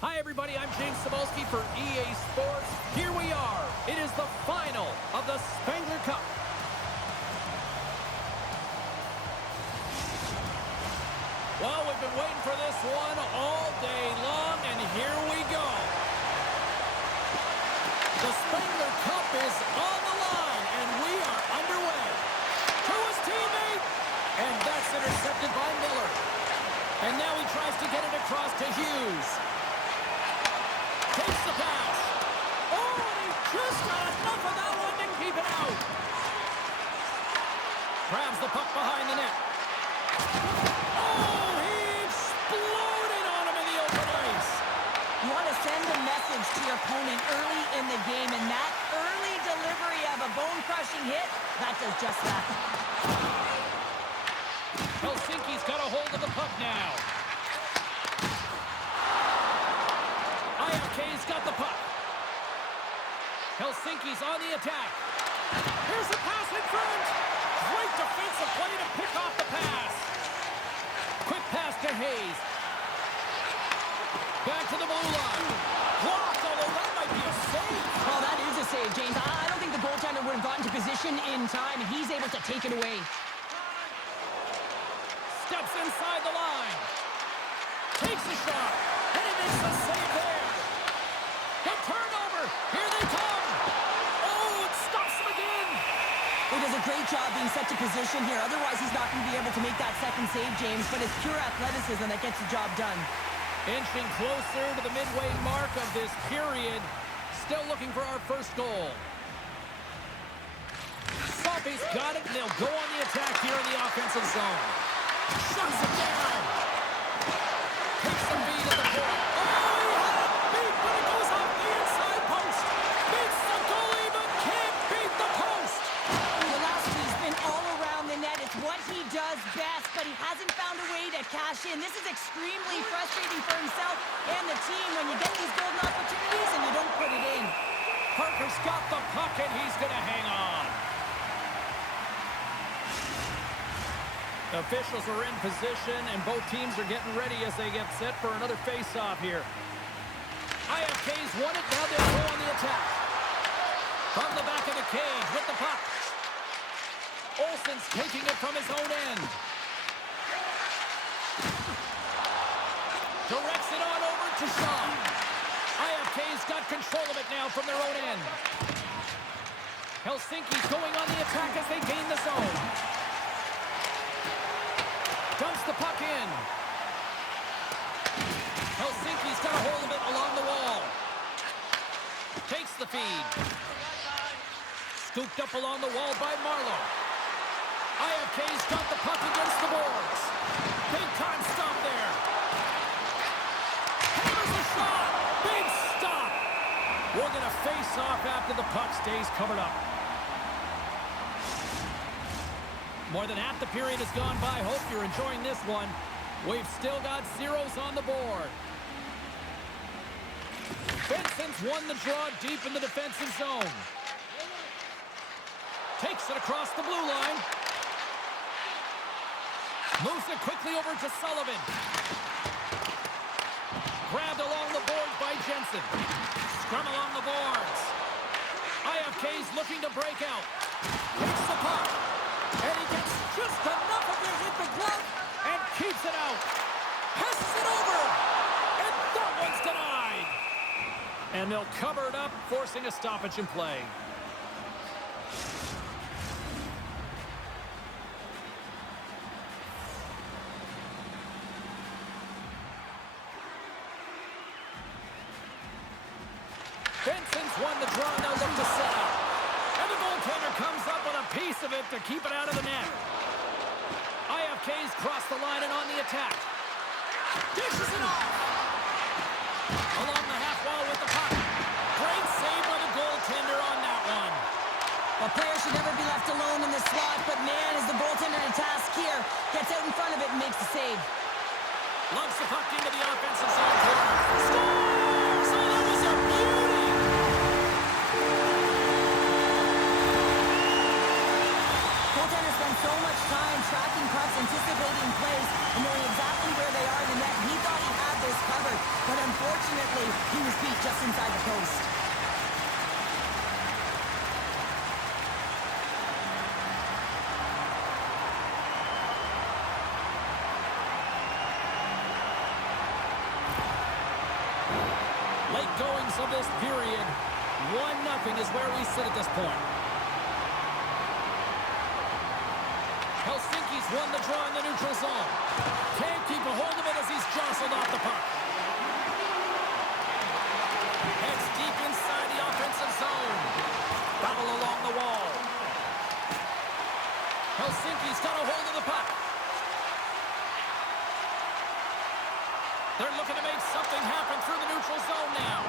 Hi, everybody. I'm James Cebulski for EA Sports. Here we are. It is the final of the Spengler Cup. Well, we've been waiting for this one all day long, and here we go. The Spengler Cup is on the line, and we are underway. To his teammate, and that's intercepted by Miller. And now he tries to get it across to Hughes. Takes the pass. Oh, and he just got enough of that one to keep it out. Grabs the puck behind the net. Oh, he exploded on him in the open ice. You want to send a message to your opponent early in the game, and that early delivery of a bone-crushing hit, that does just that. Helsinki's got a hold of the puck now. IFK's got the puck. Helsinki's on the attack. Here's the pass in front. Great defensive play to pick off the pass. Quick pass to Hayes. Back to the blue line. Blocked, although that might be a save. Well, that is a save, James. I don't think the goaltender would have gotten to position in time, and he's able to take it away. Steps inside the line. Takes a shot. And he makes the save there. The turnover. Here they come. Oh, it stops him again. He does a great job being set to position here. Otherwise, he's not going to be able to make that second save, James. But it's pure athleticism that gets the job done. Inching closer to the midway mark of this period. Still looking for our first goal. Soppy's got it, and they'll go on the attack here in the offensive zone. Shuts it down. Takes some beat at the point. Oh, he had it beat, but it goes off the inside post. Beats the goalie, but can't beat the post. Pulaski's been all around the net. It's what he does best, but he hasn't found a way to cash in. This is extremely frustrating for himself and the team when you get these golden opportunities and you don't put it in. Parker's got the puck, and he's going to hang on. Officials are in position, and both teams are getting ready as they get set for another face-off here. IFK's won it. Now they'll go on the attack. From the back of the cage with the puck. Olsen's taking it from his own end. Directs it on over to Shaw. IFK's got control of it now from their own end. Helsinki's going on the attack as they gain the zone. Dumps the puck in. Helsinki's got a hold of it along the wall. Takes the feed. Scooped up along the wall by Marlowe. IFK's got the puck against the boards. Big time stop there. Hammers the shot. Big stop. We're going to face off after the puck stays covered up. More than half the period has gone by. Hope you're enjoying this one. We've still got zeros on the board. Vincent's won the draw deep in the defensive zone. Takes it across the blue line. Moves it quickly over to Sullivan. Grabbed along the boards by Jensen. Scrum along the boards. IFK's looking to break out. Takes the puck. And he gets just enough of it with the glove and keeps it out. Passes it over. And that one's denied. And they'll cover it up, forcing a stoppage in play. Vincent's won the draw. Now look to set up. And the goaltender comes up with a piece of it to keep it out of the net. IFK's crossed the line and on the attack. Dishes it off. Along the half wall with the puck. Great save by the goaltender on that one. A player should never be left alone in the slot, but man, is the goaltender to task here. Gets out in front of it and makes the save. Lugs the puck into the offensive zone corner. Scores! Oh, that was a beauty! Goaltender spent so much time tracking pucks, anticipating plays, and knowing exactly where they are in the net. He thought he had the is covered, but unfortunately, he was beat just inside the post. Late goings of this period. 1-0 is where we sit at this point. Helsinki's won the draw in the neutral zone. Can't keep a hold of it as he's jostled off the puck. Heads deep inside the offensive zone. Battle along the wall. Helsinki's got a hold of the puck. They're looking to make something happen through the neutral zone now.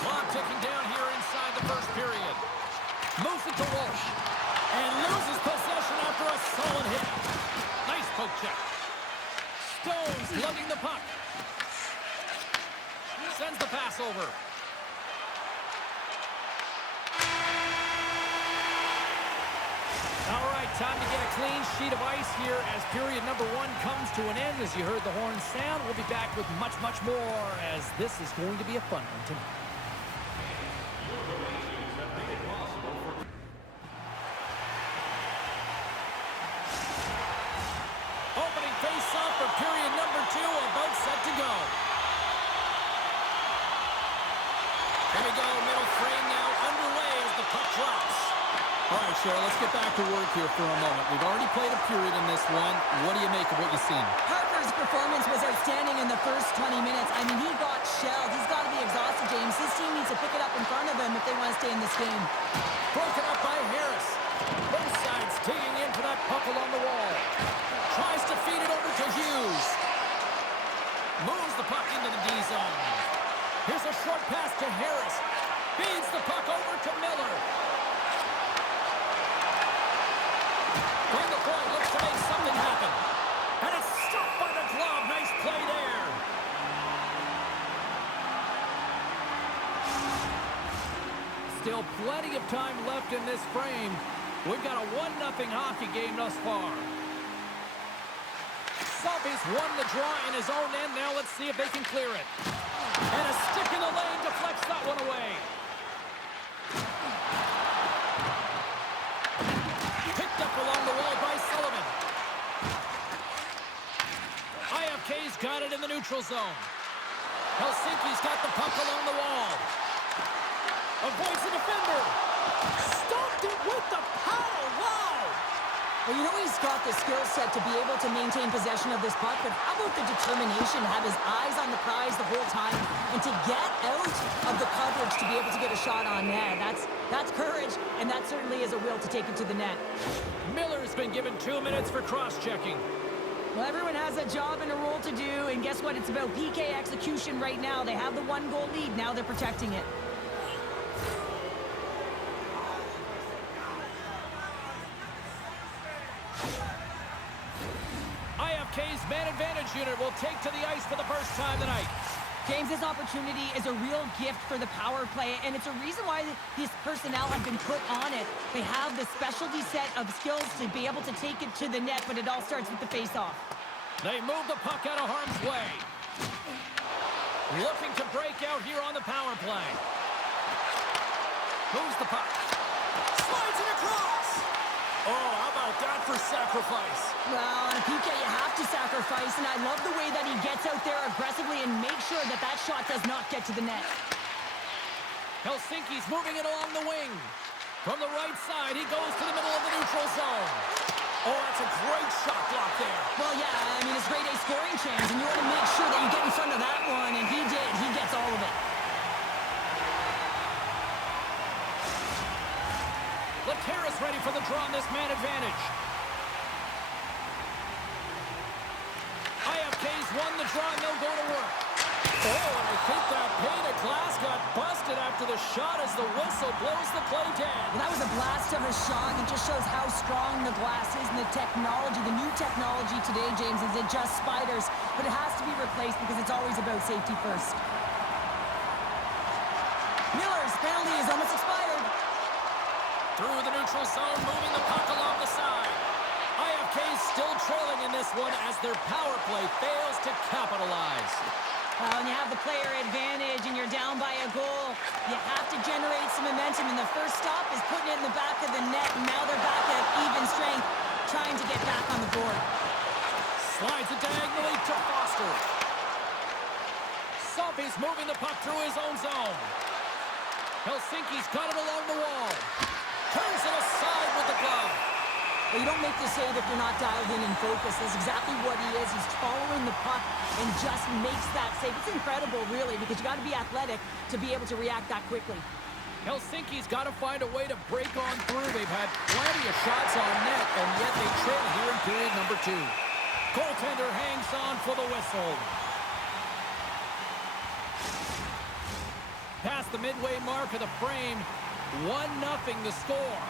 Clock ticking down here inside the first period. Moves it to Walsh. And loses possession after a solid hit. Nice poke check. Stones lugging the puck. Sends the pass over. All right, time to get a clean sheet of ice here as period number 1 comes to an end. As you heard the horn sound, we'll be back with much, much more as this is going to be a fun one tonight. Opening face-off for period number 2, about set to go. Here we go, middle frame now underway as the puck drops. All right, Cheryl, let's get back to work here for a moment. We've already played a period in this one. What do you make of what you've seen? Parker's performance was outstanding in the first 20 minutes. I mean, he got shelled. He's got to be exhausted, James. His team needs to pick it up in front of him if they want to stay in this game. Broken up by Harris. Both sides digging in for that puck along the wall. Tries to feed it over to Hughes. Moves the puck into the D zone. Here's a short pass to Harris. Feeds the puck over to Miller. From the point, looks to make something happen. And it's stopped by the glove. Nice play there. Still plenty of time left in this frame. We've got a 1-0 hockey game thus far. Subby's won the draw in his own end. Now let's see if they can clear it. And a stick in the lane deflects that one away. Picked up along the wall by Sullivan. IFK's got it in the neutral zone. Helsinki's got the puck along the wall. Avoids the defender. Stopped it with the power. Wow! Well, you know he's got the skill set to be able to maintain possession of this puck, but how about the determination to have his eyes on the prize the whole time and to get out of the coverage to be able to get a shot on net? That's courage, and that certainly is a will to take it to the net. Miller's been given 2 minutes for cross-checking. Well, everyone has a job and a role to do, and guess what? It's about PK execution right now. They have the 1-goal lead. Now they're protecting it. IFK's man advantage unit will take to the ice for the first time tonight. James, this opportunity is a real gift for the power play, and it's a reason why these personnel have been put on it. They have the specialty set of skills to be able to take it to the net, but it all starts with the face-off. They move the puck out of harm's way. Looking to break out here on the power play. Moves the puck. Slides it across. Oh, how about that for sacrifice? Well, on a PK, you have to sacrifice, and I love the way that he gets out there aggressively and makes sure that that shot does not get to the net. Helsinki's moving it along the wing. From the right side, he goes to the middle of the neutral zone. Oh, that's a great shot block there. Well, yeah, I mean, it's grade A scoring chance, and you want to make sure that you get in front of that one, and he did. He gets all of it. Laterra's ready for the draw on this man advantage. IFK's won the draw, and they'll go to work. Oh, and I think that pane of glass got busted after the shot as the whistle blows the play dead. Well, that was a blast of a shot. It just shows how strong the glass is and the technology. The new technology today, James, is it just spiders, but it has to be replaced because it's always about safety first. Miller's penalty is almost expired. Through the neutral zone, moving the puck along the side. IFK IFK's still trailing in this one as their power play fails to capitalize. Well, when you have the player advantage and you're down by a goal, you have to generate some momentum, and the first stop is putting it in the back of the net, and now they're back at even strength, trying to get back on the board. Slides it diagonally to Foster. Sophie's moving the puck through his own zone. Helsinki's got it along the wall. Turns it aside with the glove. Well, you don't make the save if you're not dialed in and focused. That's exactly what he is. He's following the puck and just makes that save. It's incredible, really, because you got to be athletic to be able to react that quickly. Helsinki's got to find a way to break on through. They've had plenty of shots on net, and yet they trail here in period number 2. Goaltender hangs on for the whistle. Past the midway mark of the frame, 1-0 the score.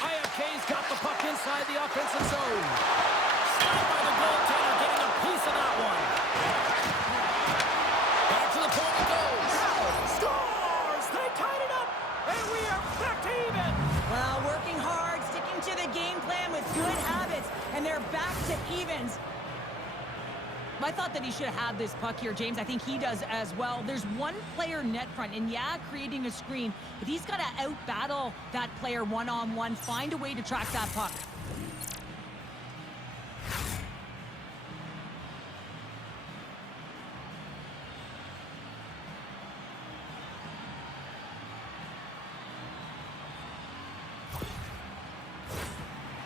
IFK's got the puck inside the offensive zone. Stopped by the goaltender, getting a piece of that one. Back to the point it goes. Scores! They tied it up, and we are back to even. Well, working hard, sticking to the game plan with good habits, and they're back to evens. I thought that he should have had this puck here, James. I think he does as well. There's one player net front, and yeah, creating a screen, but he's got to out-battle that player one-on-one, find a way to track that puck.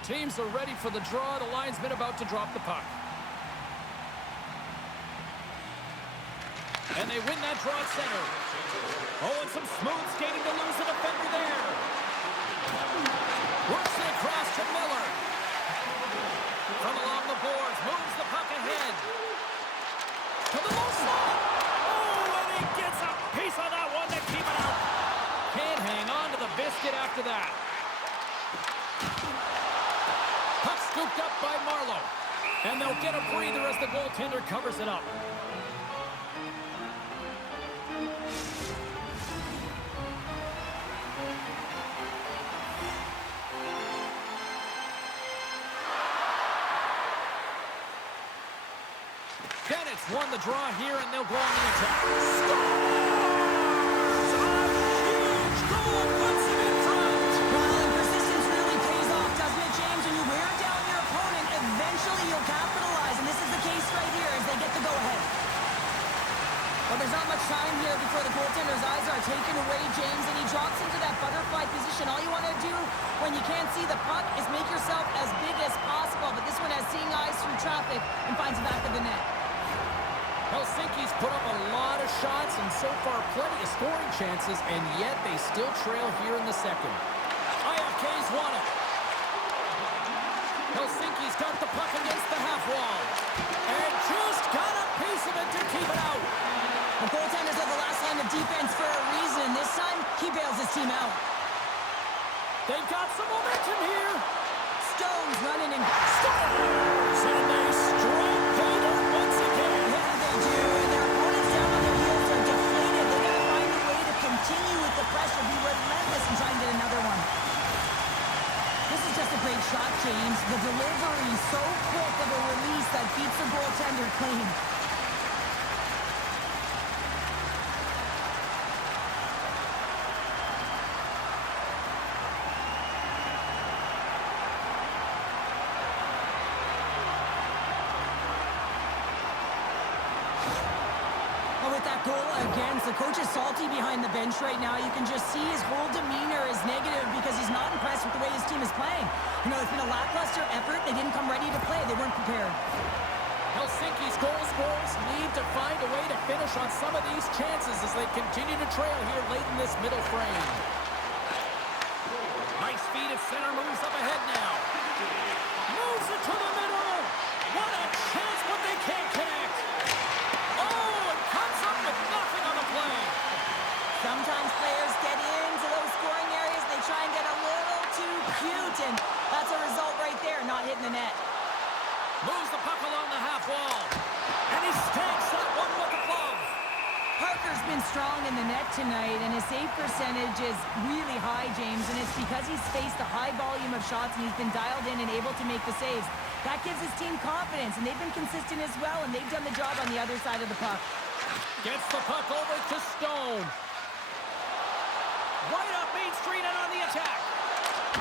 Teams are ready for the draw. The linesman about to drop the puck. And they win that draw at center. Oh, and some smooth skating to lose the defender there. Works it across to Miller. From along the boards, moves the puck ahead. To the low slot. Oh, and he gets a piece of that one to keep it out. Can't hang on to the biscuit after that. Puck scooped up by Marlowe. And they'll get a breather as the goaltender covers it up. Bennett's won the draw here, and they'll go on the attack. Scores! A huge goal puts him in front. Well, and persistence really pays off, doesn't it, James? When you wear down your opponent, eventually you'll capitalize, and this is the case right here as they get the go-ahead. Well, there's not much time here before the goaltender's eyes are taken away, James, and he drops into that butterfly position. All you want to do when you can't see the puck is make yourself as big as possible, but this one has seeing eyes through traffic and finds the back of the net. Helsinki's put up a lot of shots and so far plenty of scoring chances, and yet they still trail here in the second. IFK's won it. Helsinki's got the puck against the half wall. And just got a piece of it to keep it out. The goaltenders are the last line of defense for a reason. This time, he bails his team out. They've got some momentum here. Stones running and Scores! And they strike Vader once again. yeah, they do. And their opponents down on their heels are deflated. They got to find a way to continue with the pressure, be relentless, and try and get another one. This is just a great shot, James. The delivery so quick of a release that keeps the goaltender clean. With that goal against, the coach is salty behind the bench right now. You can just see his whole demeanor is negative because he's not impressed with the way his team is playing. You know, it's been a lackluster effort. They didn't come ready to play. They weren't prepared. Helsinki's goal scorers need to find a way to finish on some of these chances as they continue to trail here late in this middle frame. Nice feed at center, moves up ahead now. Moves it to the middle. What a chance, but they can't connect. Oh, it comes up with nothing on the play. Sometimes players get into those scoring areas. They try and get a little too cute, and that's a result right there, not hitting the net. Moves the puck along the half wall. And he stakes that one with the glove. Parker's been strong in the net tonight, and his save percentage is really high, James, and it's because he's faced a high volume of shots and he's been dialed in and able to make the saves. That gives his team confidence, and they've been consistent as well, and they've done the job on the other side of the puck. Gets the puck over to Stone. Right up Main Street and on the attack.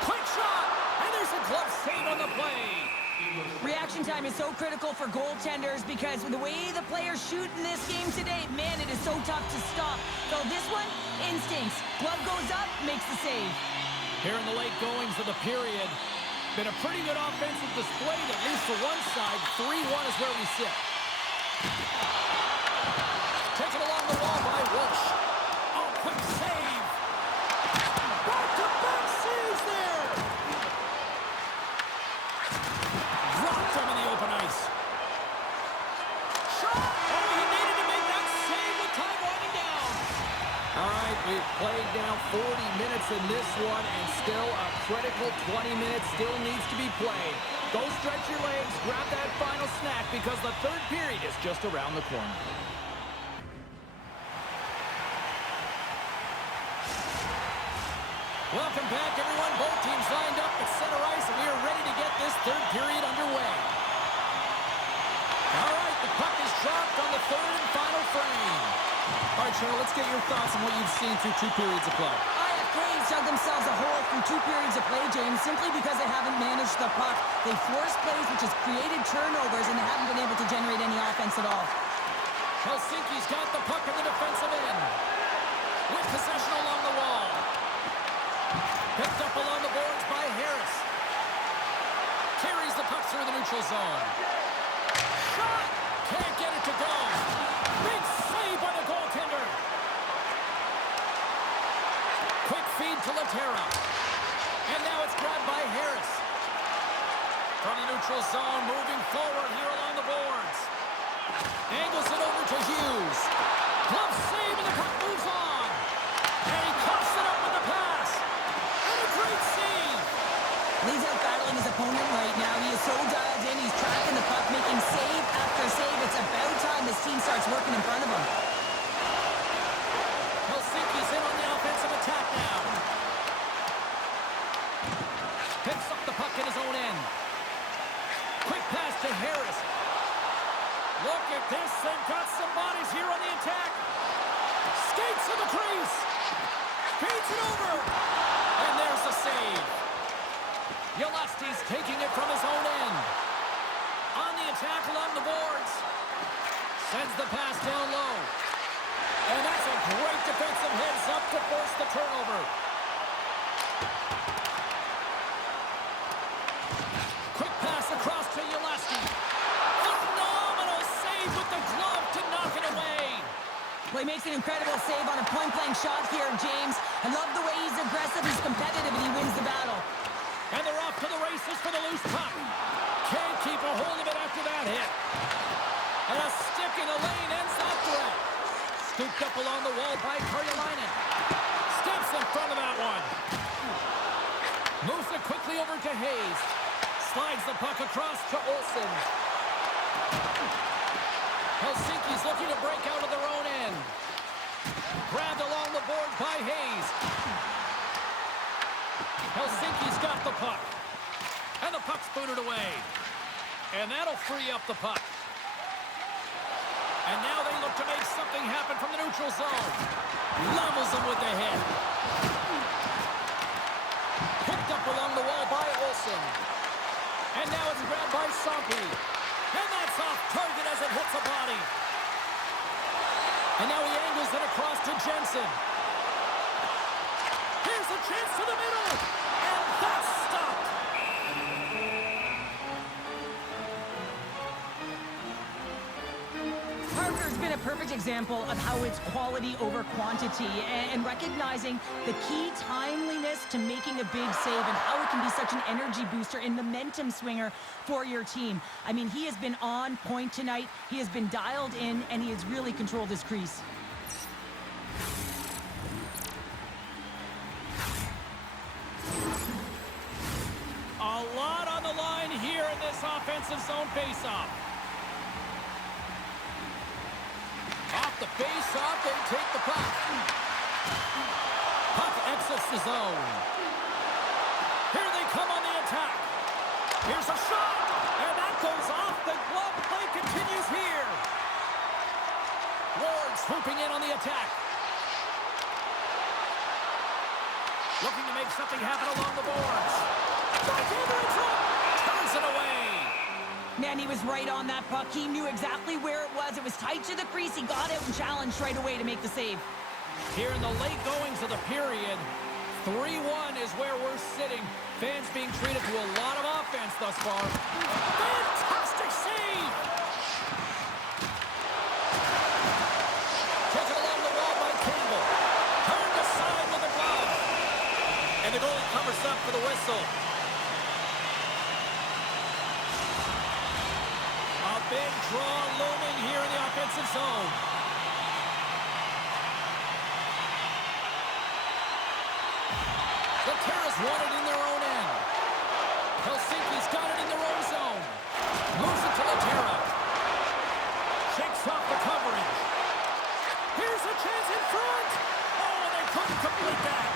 Quick shot, and there's a glove save on the play. Reaction time is so critical for goaltenders because the way the players shoot in this game today, man, it is so tough to stop. So this one, instincts. Glove goes up, makes the save. Here in the late goings of the period, been a pretty good offensive display, at least for one side. 3-1 is where we sit. Taken along the wall by Walsh. Oh, quick save. Back-to-back saves there. Dropped him in the open ice. Shot! Oh, he needed to make that save with time winding down. All right, we've played now 40 minutes in this one, and still a critical 20 minutes still needs to be played. Go stretch your legs, grab that final snack, because the third period is just around the corner. Welcome back, everyone. Both teams lined up at center ice, and we are ready to get this third period underway. All right, the puck is dropped on the third and final frame. All right, Cheryl, let's get your thoughts on what you've seen through 2 periods of play. IFK dug themselves a hole through 2 periods of play, James, simply because they haven't managed the puck. They forced plays, which has created turnovers, and they haven't been able to generate any offense at all. Helsinki's got the puck in the defensive end. With possession along the wall. Picked up along the boards by Harris. Carries the puck through the neutral zone. Shot! Can't get it to go. Big save by the goaltender. Quick feed to Laterra. And now it's grabbed by Harris. From the neutral zone, moving forward here along the boards. Angles it over to Hughes. Glove save and the puck moves on. And he coughs it up with the pass. And a great save. He's out battling his opponent right now. He is so dialed in. He's tracking the puck, making save after save. It's about time this team starts working in front of him. Helsinki's in on the offensive attack now. Picks up the puck in his own end. Quick pass to Harris. Look at this. They've got some bodies here on the attack. Skates in the crease. Feeds it over. And there's the save. Yolasti's taking it from his own end. On the attack along the boards. Sends the pass down low. And that's a great defensive heads-up to force the turnover. Quick pass across to Yolasti. Phenomenal save with the glove to knock it away. Well, he makes an incredible save on a point-blank shot here, James. I love the way he's aggressive, he's competitive, and he wins the battle. And they're off to the races for the loose puck. Can't keep a hold of it after that hit. And a stick in the lane ends that threat. Scooped up along the wall by Karjalainen. Steps in front of that one. Moves it quickly over to Hayes. Slides the puck across to Olsen. Helsinki's looking to break out of their own end. Grabbed along the board by Hayes. Helsinki's got the puck. And the puck's booted away. And that'll free up the puck. And now they look to make something happen from the neutral zone. Levels them with the hit. Picked up along the wall by Olsen. And now it's grabbed by Sampi. And that's off target as it hits a body. And now he angles it across to Jensen. Here's a chance to the middle. And that's stopped. Parker's been a perfect example of how it's quality over quantity and recognizing the key timeliness to making a big save and how it can be such an energy booster and momentum swinger for your team. I mean, he has been on point tonight. He has been dialed in, and he has really controlled his crease. A lot on the line here in this offensive zone faceoff. Off the face-off. They take the puck. Puck exits the zone. Here they come on the attack. Here's a shot, and that goes off. The glove play continues here. Ward swooping in on the attack. Looking to make something happen along the boards. Backhander in front. Turns it away. Man, he was right on that puck. He knew exactly where it was. It was tight to the crease. He got out and challenged right away to make the save. Here in the late goings of the period, 3-1 is where we're sitting. Fans being treated to a lot of offense thus far. Fantastic save! Taken along the wall by Campbell. Turned aside with a glove. And the goalie covers up for the whistle. A big draw looming here in the offensive zone. The Terras want it in their own end. Helsinki's got it in their own zone. Moves it to the Terra. Shakes off the coverage. Here's a chance in front. Oh, and they couldn't complete that.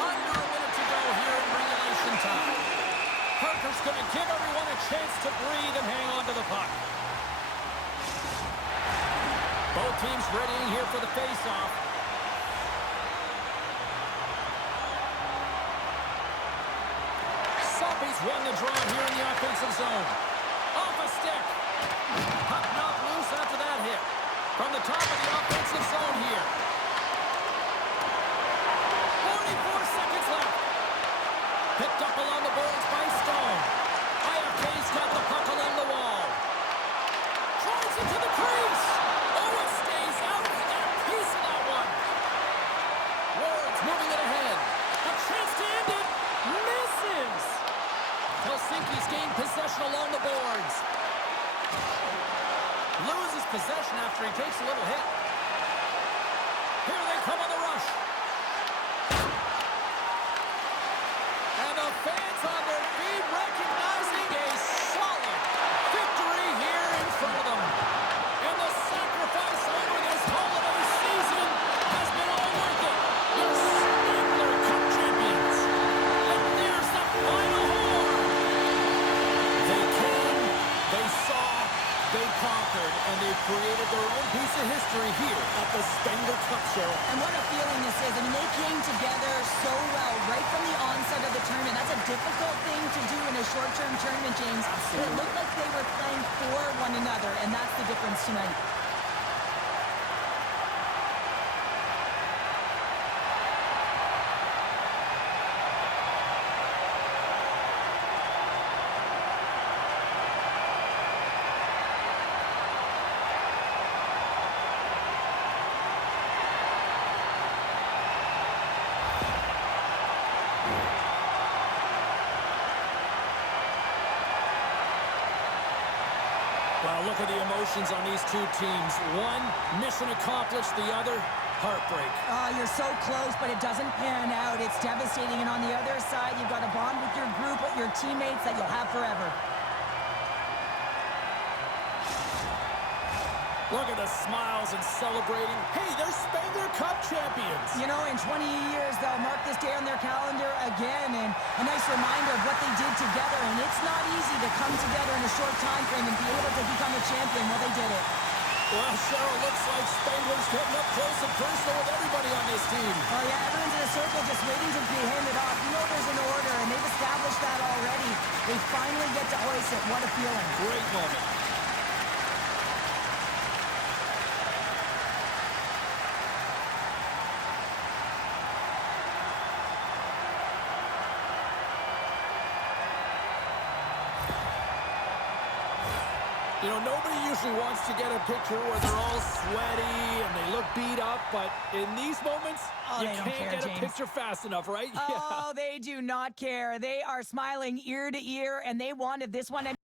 Under a minute to go here in regulation time. Parker's going to give everyone a chance to breathe and hang on to the puck. Both teams readying here for the face-off. He's won the draw here in the offensive zone. Off a stick. Puck knocked loose after that hit. From the top of the offensive zone here. 44 seconds left. Picked up along the boards by Stone. IFK's got the puck along the wall. Tries it to the crease. Oh, it stays out. He got a piece of that one. Ward's moving it ahead. A chance to end it. Misses. Helsinki's gained possession along the boards. Loses possession after he takes a little hit. Here they come on the rush. And the fans on their feet recognizing a solid victory here in front of them. And the sacrifice over this holiday season has been all worth it. Your Spengler Cup champions. And there's the final horn. They came, they saw, they conquered, and they created their own piece of history here at the Spengler Cup show. And what a feeling this is. I mean, they came together so well right from the onset of the tournament. That's a difficult thing to do in a short-term tournament, James. Absolutely. But it looked like they were playing for one another, and that's the difference tonight. Well, look at the emotions on these two teams. One, mission accomplished. The other, heartbreak. You're so close, but it doesn't pan out. It's devastating. And on the other side, you've got a bond with your group, with your teammates that you'll have forever. Look at the smiles and celebrating. Hey, they're Spengler Cup champions. You know, in 20 years, they'll mark this day on their calendar again, and a nice reminder of what they did together. And it's not easy to come together in a short time frame and be able to become a champion. Well, they did it. Well, Cheryl, looks like Spengler's getting up close and personal with everybody on this team. Oh, yeah, everyone's in a circle just waiting to be handed off. You know there's an order, and they've established that already. They finally get to hoist it. What a feeling. Great moment. You know, nobody usually wants to get a picture where they're all sweaty and they look beat up, but in these moments, you can't get a picture fast enough, right? Oh, they do not care. They are smiling ear to ear, and they wanted this one. I mean,